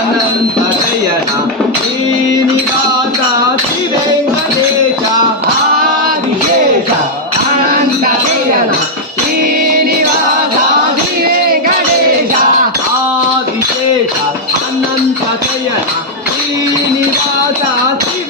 अनंत शयना श्रीनिवासा श्री वेंकटेश आदिशेष अनंत शयन श्रीनिवासा श्री वेंकटेश आदिशेष अनंत शयना श्रीनिवासा श्री